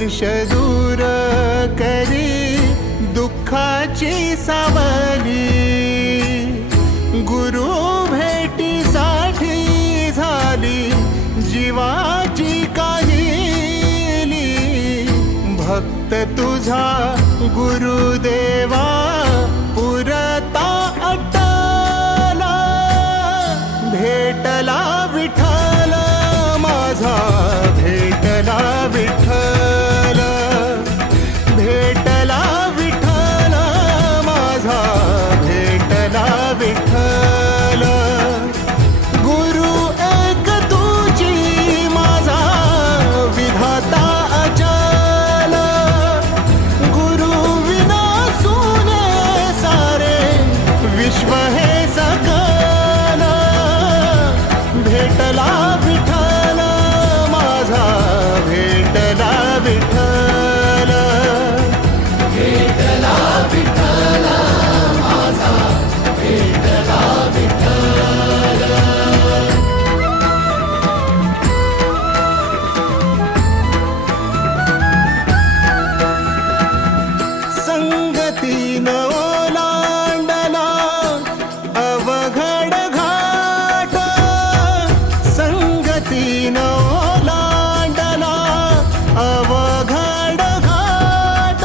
वर्ष दूर करी दुःखाची सावली, गुरु भेटीसाठी झाली जीवाची काहिली। भक्त तुझा गुरुदेवा पुरता अटला, भेटला विठ्ठल माझा, भेटला विठ्ठल, भेटला विठ्ठल माझा, भेटला विठ्ठल। गुरु एक तुझी माझा विधाता अचल, गुरु विना सुने सारे विश्व हे सकल। भेटला विठ्ठल माझा, भेटला विठ्ठल, भेटला विठ्ठल माझा, भेटला विठ्ठल। संगतीन ओलांडला अवघड घाट, संगतीन ओलांडला अवघड घाट।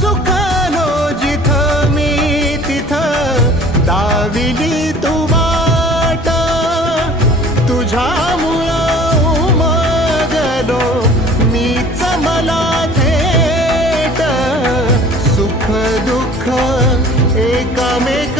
चुकलो जिथं मी तिथं दाविली तू वाट, तुझ्यामुळं उमगलो मीच मला थेट। सुख दुःख एकामेक